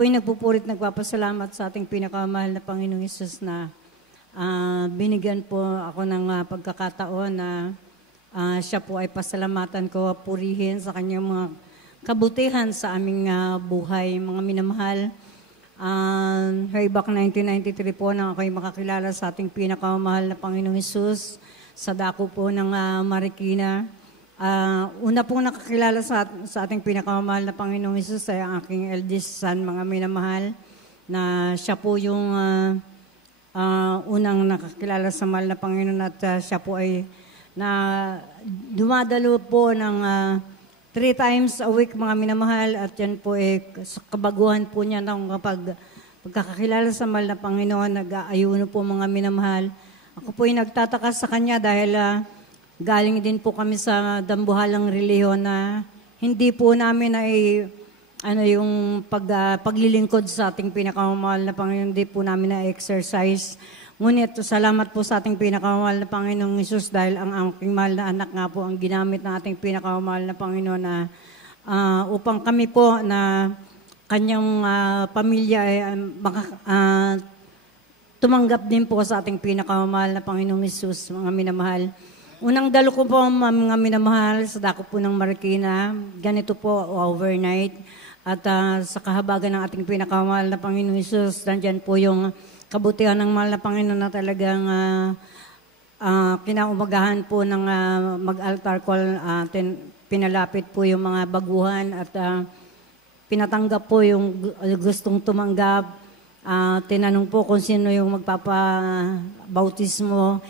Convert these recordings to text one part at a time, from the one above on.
po'y nagpupurit, nagpapasalamat sa ating pinakamahal na Panginoong Hesus na binigyan po ako ng pagkakataon na siya po ay pasalamatan ko, purihin sa kanyang mga kabutihan sa aming buhay. Mga minamahal, way back 1993 po nang ako'y makakilala sa ating pinakamahal na Panginoong Hesus sa dako po ng Marikina. Una pong nakakilala sa ating pinakamahal na Panginoong Hesus ay ang aking eldest son, mga minamahal, na siya po yung unang nakakilala sa mahal na Panginoon at siya po ay dumadalo po ng 3 times a week, mga minamahal, at yan po sa kabaguhan po niya ng pagkakakilala sa mahal na Panginoon, nag-aayuno po, mga minamahal. Ako po ay nagtataka sa kanya dahil galing din po kami sa dambuhalang reliyon na hindi po namin ay yung paglilingkod sa ating pinakamahal na Panginoon, hindi po namin na-exercise. Ngunit salamat po sa ating pinakamahal na Panginoong Hesus dahil ang aking mahal na anak nga po ang ginamit ng ating pinakamahal na Panginoon na upang kami po na kanyang pamilya ay tumanggap din po sa ating pinakamahal na Panginoong Hesus, mga minamahal. Unang dalo ko po, mga minamahal, sa dako po ng Marikina, ganito po, overnight. At sa kahabagan ng ating pinakamahal na Panginoong Hesus, nandyan po yung kabutihan ng mahal na Panginoon na talagang kinaumagahan po ng mag-altar call, pinalapit po yung mga baguhan at pinatanggap po yung gustong tumanggap. Tinanong po kung sino yung magpapabautismo.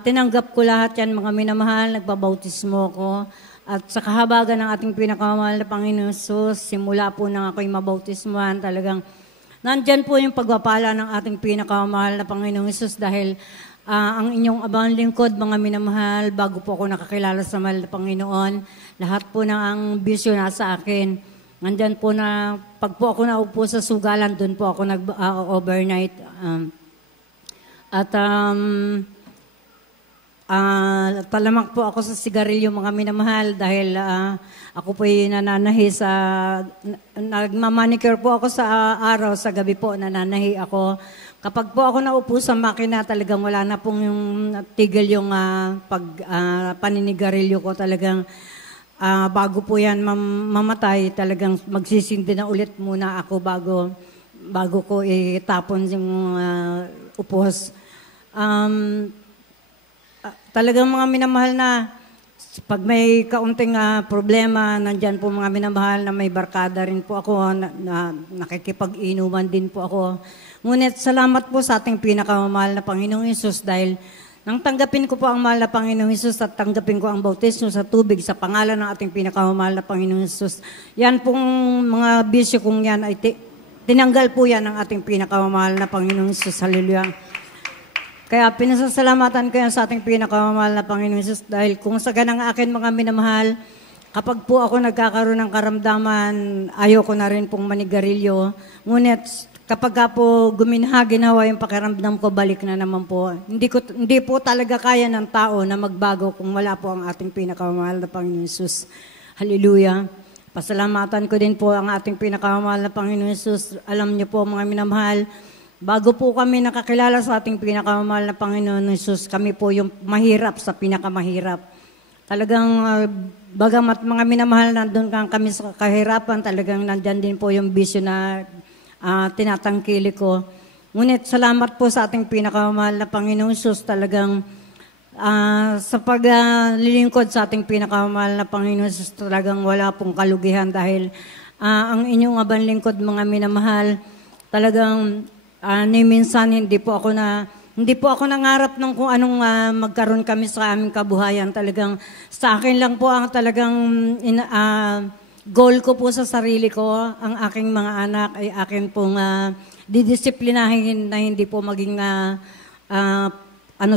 Tinanggap ko lahat yan, mga minamahal, nagpabautismo ko. At sa kahabagan ng ating pinakamahal na Panginoon Hesus, simula po nang ako'y mabautismuhan, talagang nandyan po yung pagpapala ng ating pinakamahal na Panginoong Hesus dahil ang inyong abang lingkod, mga minamahal, bago po ako nakakilala sa mahal na Panginoon, lahat po ng ang bisyo nasa akin. Nandyan po na, pag po ako naupo sa sugalan, doon po ako nag-overnight. Talamak po ako sa sigarilyo, mga minamahal, dahil ako po ay nananahi sa, nagmamanicure po ako sa araw, sa gabi po nananahi ako. Kapag po ako naupo sa makina, talagang wala na pong yung tigil yung paninigarilyo ko, talagang bago po yan mamatay, talagang magsisindi na ulit muna ako bago ko itapon yung upos. Talagang mga minamahal na pag may kaunting problema, nandyan po mga minamahal na may barkada rin po ako, na nakikipag-inuman din po ako. Ngunit salamat po sa ating pinakamahal na Panginoong Hesus dahil nang tanggapin ko po ang mahal na Panginoong Hesus at tanggapin ko ang bautismo sa tubig sa pangalan ng ating pinakamahal na Panginoong Hesus, yan pong mga bisyo kong yan ay tinanggal po yan ng ating pinakamahal na Panginoong Hesus. Hallelujah. Kaya pinasasalamatan ko yan sa ating pinakamahal na Panginoong Hesus dahil kung sa ganang akin, mga minamahal, kapag po ako nagkakaroon ng karamdaman, ayoko na rin pong manigarilyo. Ngunit kapag po ginawa yung pakiramdam ko, balik na naman po. Hindi po talaga kaya ng tao na magbago kung wala po ang ating pinakamahal na Panginoong Hesus. Hallelujah. Pasalamatan ko din po ang ating pinakamahal na Panginoong Hesus. Alam niyo po, mga minamahal, bago po kami nakakilala sa ating pinakamahal na Panginoon Hesus, kami po yung mahirap sa pinakamahirap. Talagang, bagamat mga minamahal, nandun kami sa kahirapan, talagang nandyan din po yung bisyo na tinatangkili ko. Ngunit salamat po sa ating pinakamahal na Panginoon Hesus, talagang sa paglilingkod sa ating pinakamahal na Panginoon Hesus, talagang wala pong kalugihan dahil ang inyong abang lingkod, mga minamahal, talagang ni minsan hindi po ako nangarap ng kung anong magkaroon kami sa aming kabuhayan. Talagang sa akin lang po ang talagang goal ko po sa sarili ko, ang aking mga anak ay akin pong didisiplinahin na hindi po maging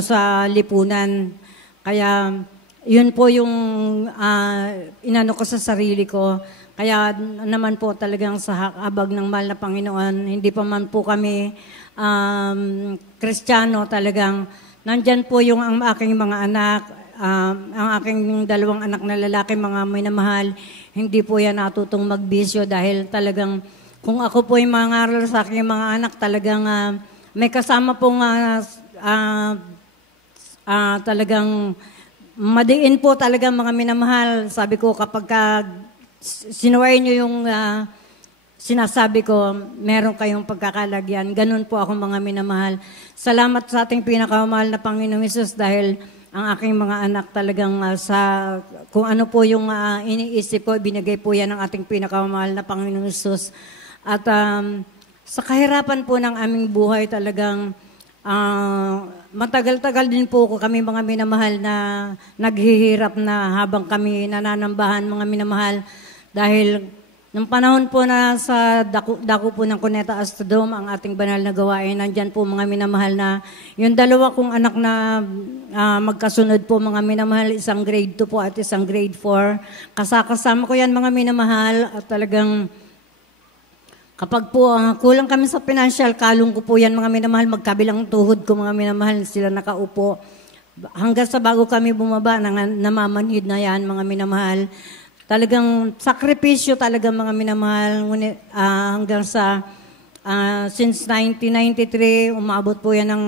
sa lipunan. Kaya yun po yung inano ko sa sarili ko. Kaya naman po talagang sa habag ng mahal na Panginoon, hindi pa man po kami Kristiyano, talagang nandyan po yung ang aking mga anak, ang aking 2 anak na lalaki, mga minamahal, hindi po yan natutong magbisyo dahil talagang Kung ako po yung mangaral sa aking mga anak, talagang may kasama pong talagang madiin po talaga mga minamahal. Sabi ko, kapag sinuway nyo yung sinasabi ko, meron kayong pagkakalagyan. Ganun po ako mga minamahal. Salamat sa ating pinakamahal na Panginoong Hesus dahil ang aking mga anak talagang kung ano po yung iniisip ko, binigay po yan ng ating pinakamahal na Panginoong Hesus. At sa kahirapan po ng aming buhay talagang matagal-tagal din po kami mga minamahal na naghihirap na habang kami nananambahan mga minamahal dahil nung panahon po na sa dako po ng Cuneta Astrodome, ang ating banal na gawain, nandyan po mga minamahal na yung dalawa kong anak na magkasunod po mga minamahal, isang grade 2 po at isang grade 4. Kasama ko yan mga minamahal at talagang kapag po kulang kami sa financial, kalong ko po yan mga minamahal, magkabilang tuhod ko mga minamahal, sila nakaupo. Hanggang sa bago kami bumaba, namamanhid na yan mga minamahal. Talagang sakripisyo talaga mga minamahal, hanggang sa since 1993, umabot po yan ng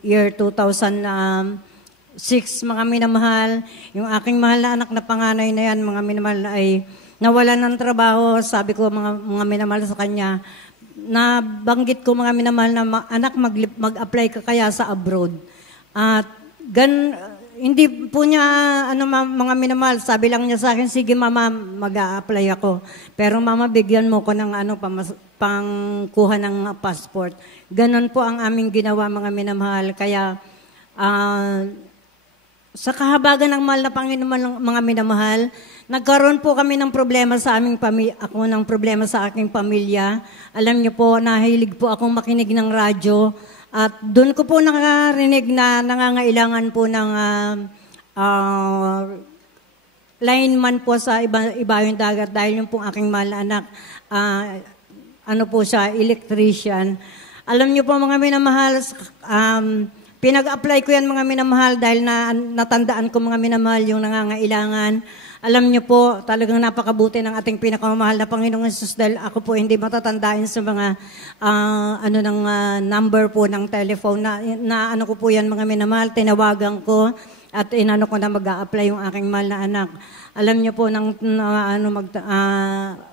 year 2006 mga minamahal. Yung aking mahal na anak na panganay na yan mga minamahal ay nawalan ng trabaho. Sabi ko mga minamahal sa kanya, nabanggit ko mga minamahal na anak mag-apply ka kaya sa abroad. At hindi po niya, mga minamahal, sabi lang niya sa akin, sige mama, mag-a-apply ako. Pero mama, bigyan mo ko ng pangkuha ng passport. Ganon po ang aming ginawa mga minamahal. Kaya, sa kahabagan ng mahal na Panginoon mga minamahal, nagkaroon po kami ng problema sa aming pamilya. Ako ng problema sa aking pamilya. Alam niyo po, nahilig po akong makinig ng radyo. At doon ko po nakarinig na nangangailangan po ng lineman po sa Ibayong Dagat dahil yung pong aking mahal na anak, po siya, electrician. Alam niyo po mga minamahal, pinag-apply ko yan mga minamahal dahil natandaan ko mga minamahal yung nangangailangan. Alam niyo po, talagang napakabuti ng ating pinakamamahal na Panginoong Hesus dahil ako po hindi matatandaan sa mga number po ng telephone na ko po yan mga minamahal, tinawagan ko at ko na mag-a-apply yung aking mahal na anak. Alam niyo po,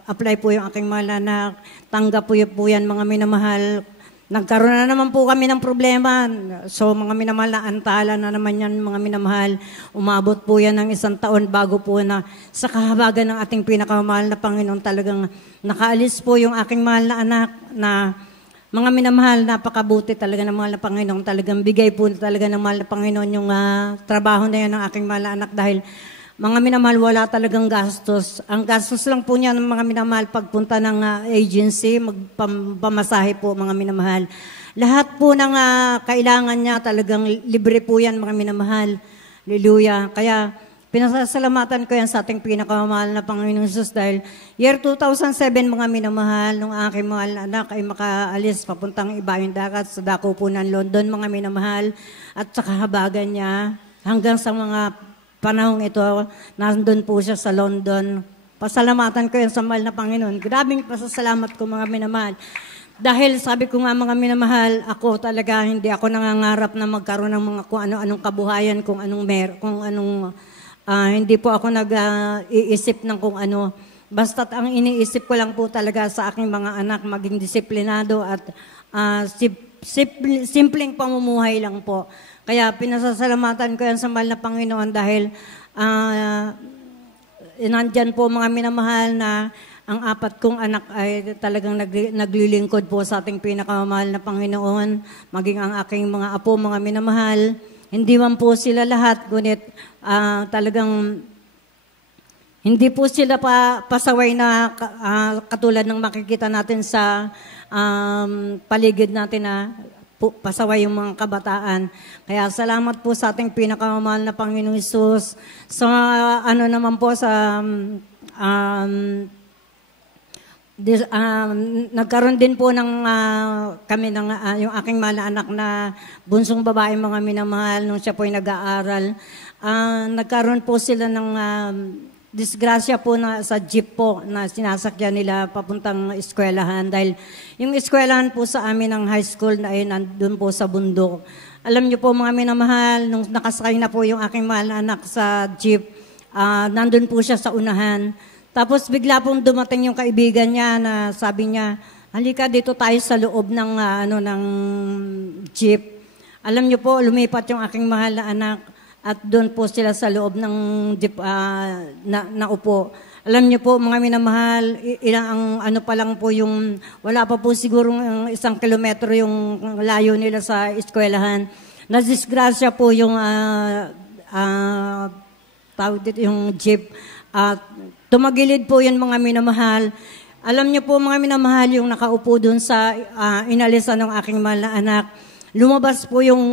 apply po yung aking mahal na anak, tanggap po yan mga minamahal. Nagkaroon na naman po kami ng problema. So mga minamahal, na antala na naman yan mga minamahal. Umabot po yan ng 1 taon bago po na sa kahabagan ng ating pinakamahal na Panginoon talagang nakaalis po yung aking mahal na anak na mga minamahal, napakabuti talaga ng mahal na Panginoon. Talagang bigay po talaga ng mahal na Panginoon yung trabaho na yan ng aking mahal na anak dahil mga minamahal, wala talagang gastos. Ang gastos lang po niya ng mga minamahal pagpunta ng agency, magpamasahe po mga minamahal. Lahat po ng kailangan niya talagang libre po yan mga minamahal. Hallelujah. Kaya pinasasalamatan ko yan sa ating pinakamahal na Panginoong Hesus dahil year 2007 mga minamahal, nung aking mahal na anak ay makaalis papuntang Ibayong Dagat sa dako po ng London mga minamahal at sa kahabagan niya hanggang sa mga panahong ito, nandun po siya sa London. Pasalamatan ko yan sa mahal na Panginoon. Grabing pasasalamat ko mga minamahal. Dahil sabi ko nga mga minamahal, ako talaga hindi ako nangangarap na magkaroon ng mga kung ano-anong kabuhayan, kung anong hindi po ako nag-iisip ng kung ano. Basta't ang iniisip ko lang po talaga sa aking mga anak, maging disiplinado at simpleng pamumuhay lang po. Kaya pinasasalamatan ko yan sa mahal na Panginoon dahil nandyan po mga minamahal na ang 4 kong anak ay talagang naglilingkod po sa ating pinakamahal na Panginoon. Maging ang aking mga apo, mga minamahal. Hindi man po sila lahat, ngunit talagang hindi po sila pasaway na katulad ng makikita natin sa paligid natin na pasaway yung mga kabataan. Kaya salamat po sa ating pinakamamahal na Panginoong Hesus. So, naman po sa nagkaroon din po ng kami ng yung aking mahal na anak na bunsong babae mga minamahal nung siya po ay nag-aaral. Nagkaroon po sila ng disgrasya po na sa jeep po na sinasakyan nila papuntang eskwelahan dahil yung eskwelahan po sa amin ng high school na ay nandun po sa bundok. Alam niyo po mga minamahal, nung nakasakay na po yung aking mahal na anak sa jeep, nandun po siya sa unahan. Tapos bigla pong dumating yung kaibigan niya na sabi niya, halika dito tayo sa loob ng, ng jeep. Alam niyo po, lumipat yung aking mahal na anak at doon po sila sa loob ng jeep naupo. Alam niyo po, mga minamahal, ilang ano pa lang po yung, wala pa po siguro 1 kilometro yung layo nila sa eskwelahan. Nadisgrasya po yung, tawag dito, yung jeep. Tumagilid po yun mga minamahal. Alam niyo po mga minamahal, yung nakaupo doon sa inalisan ng aking mahal na anak, lumabas po yung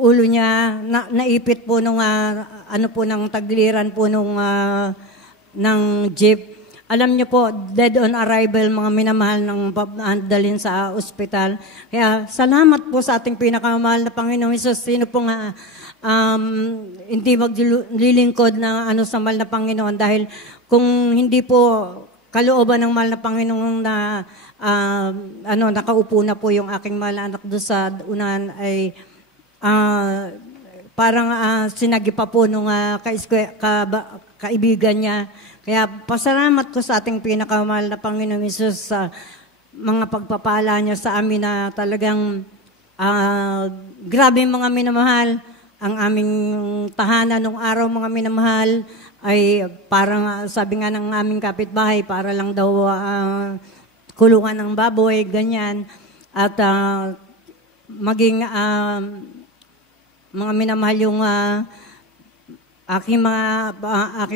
ulo niya, naipit po nung ng tagliran po nung ng jeep. Alam niyo po, dead on arrival mga minamahal ng dalhin sa ospital. Kaya salamat po sa ating pinakamahal na Panginoong Hesus. Sino po nga hindi maglilingkod na sa mahal na Panginoon dahil kung hindi po kalooban ng mahal na Panginoon na nakaupo na po yung aking mahal na anak doon sa unahan ay parang sinagi pa po nung kaibigan niya. Kaya pasalamat ko sa ating pinakamahal na Panginoong Hesus sa mga pagpapala niya sa amin na talagang grabe mga minamahal. Ang aming tahanan nung araw mga minamahal ay parang sabi nga ng aming kapitbahay para lang daw kulungan ng baboy, ganyan. At maging mga minamahal yung aking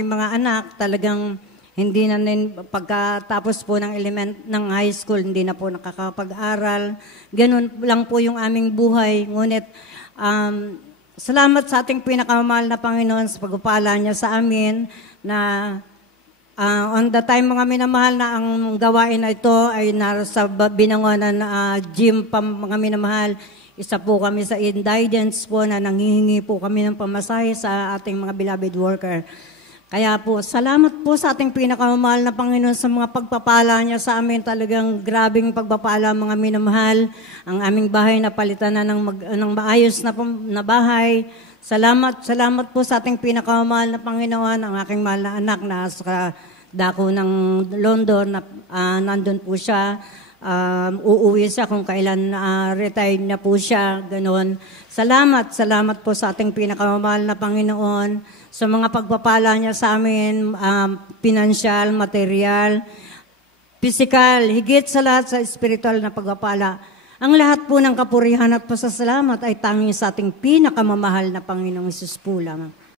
mga anak, talagang hindi na pagkatapos po ng high school, hindi na po nakakapag-aral. Ganun lang po yung aming buhay. Ngunit, salamat sa ating pinakamahal na Panginoon sa pagpapala niya sa amin na on the time mga minamahal na ang gawain na ito ay nasa binangonan na gym pa mga minamahal. Isa po kami sa indigents po na nanghihingi po kami ng pamasahe sa ating mga beloved worker. Kaya po, salamat po sa ating pinakamahal na Panginoon sa mga pagpapala niya sa amin. Talagang grabing pagpapala mga minamahal. Ang aming bahay na palitan na ng maayos na bahay. Salamat po sa ating pinakamahal na Panginoon. Ang aking mahal na anak na sa dako ng London, nandun po siya. Uuwi siya kung kailan retired na po siya. Ganon. Salamat po sa ating pinakamahal na Panginoon sa mga pagpapala niya sa amin, pinansyal, material, physical, higit sa lahat sa spiritual na pagpapala. Ang lahat po ng kapurihan at pasasalamat ay tanging sa ating pinakamamahal na Panginoong Hesus po lamang.